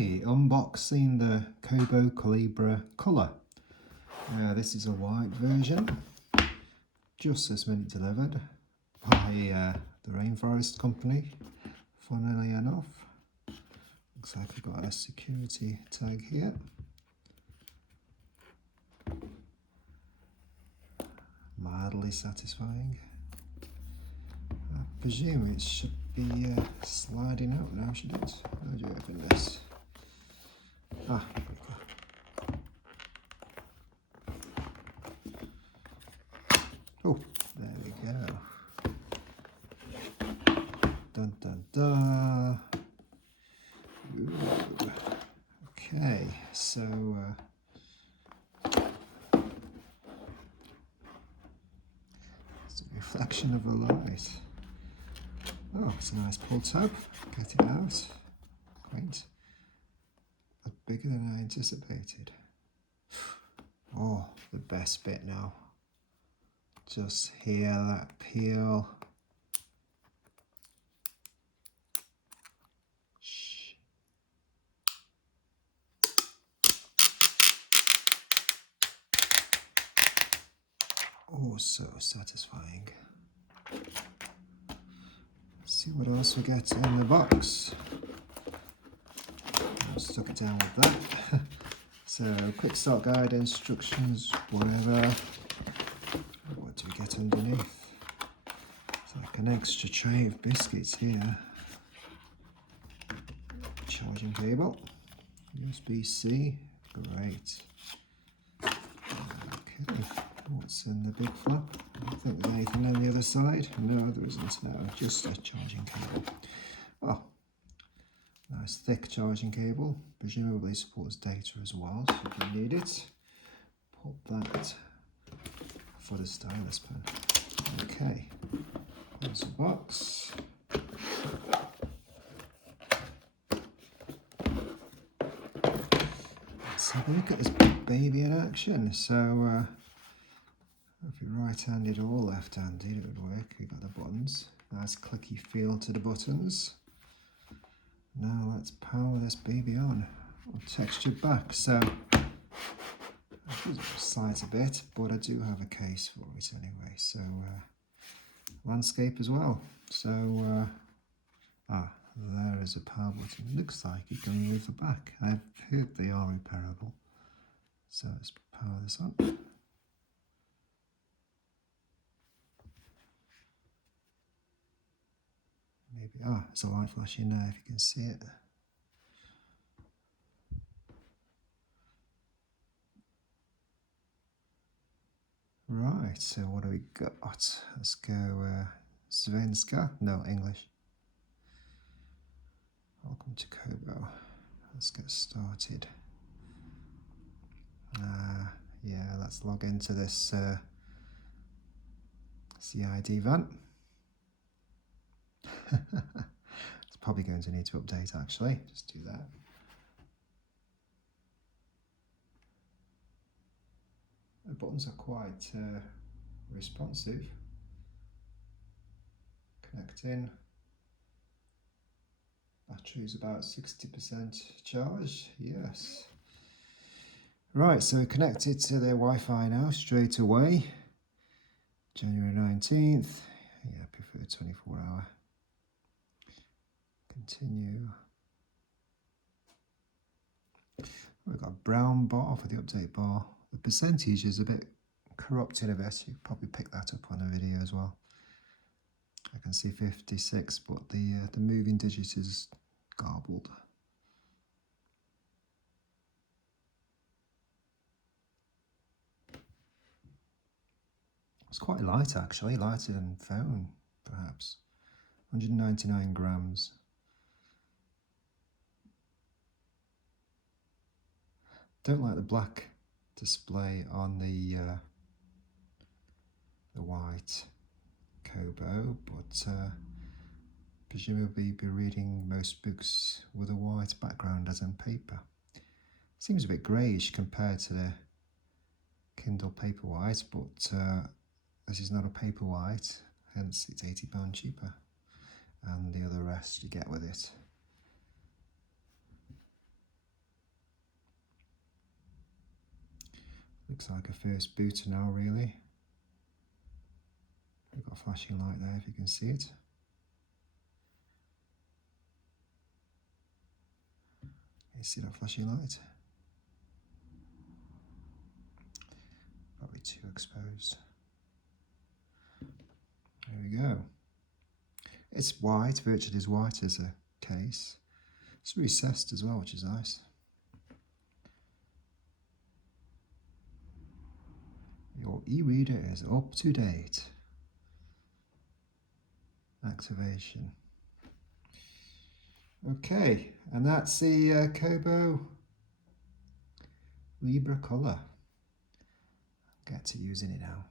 Okay, unboxing the Kobo Libra colour. This is a white version, just this minute delivered by the Rainforest Company, funnily enough. Looks like we've got a security tag here. Mildly satisfying. I presume it should be sliding out now, should it? How do you open this? Ah, there we go. Oh, there we go. Dun dun dun. Ooh. Okay, so it's a reflection of the light. Oh, it's a nice pull tab. Get it out. Quaint. That's bigger than I anticipated. Oh, the best bit now. Just hear that peel. Shh. Oh, so satisfying. Let's see what else we get in the box. I'll stuck it down with that. So, quick start guide, instructions, whatever. What do we get underneath? It's like an extra tray of biscuits here. Charging cable, USB-C, great. Okay, what's in the big flap? I don't think there's anything on the other side. No, there isn't. No, just a charging cable. Oh, nice thick charging cable. Presumably supports data as well, so if you need it, pop that for the stylus pen. Okay, there's a box. Let's have a look at this baby in action. So, if you're right-handed or left-handed, it would work. You've got the buttons. Nice clicky feel to the buttons. Now let's power this baby on. Textured back, so I suppose it slides a bit, but I do have a case for it anyway. So landscape as well. So there is a power button. Looks like you can remove the back. I've heard they are repairable. So let's power this on. Maybe, there's a light flashing there if you can see it. Right, so what do we got? Let's go Svenska, no, English. Welcome to Kobo. Let's get started. Yeah, let's log into this CID van. It's probably going to need to update actually, just do that. The buttons are quite responsive. Connecting. Battery is about 60% charged, yes. Right, so we're connected to the Wi-Fi now straight away. January 19th, yeah, I prefer 24-hour. Continue. We've got a brown bar for the update bar. The percentage is a bit corrupted a bit. You probably pick that up on the video as well. I can see 56, but the moving digit is garbled. It's quite light actually, lighter than phone perhaps. 199 grams. Don't like the black display on the white Kobo, but presumably be reading most books with a white background as in paper. Seems a bit greyish compared to the Kindle Paperwhite, but this is not a Paperwhite, hence it's £80 cheaper, and the other rest you get with it. Looks like a first booter now, really. We've got a flashing light there if you can see it. You see that flashing light? Probably too exposed. There we go. It's white, virtually as white as a case. It's recessed as well, which is nice. Your e-reader is up to date. Activation. Okay, and that's the Kobo Libra colour. Get to using it now.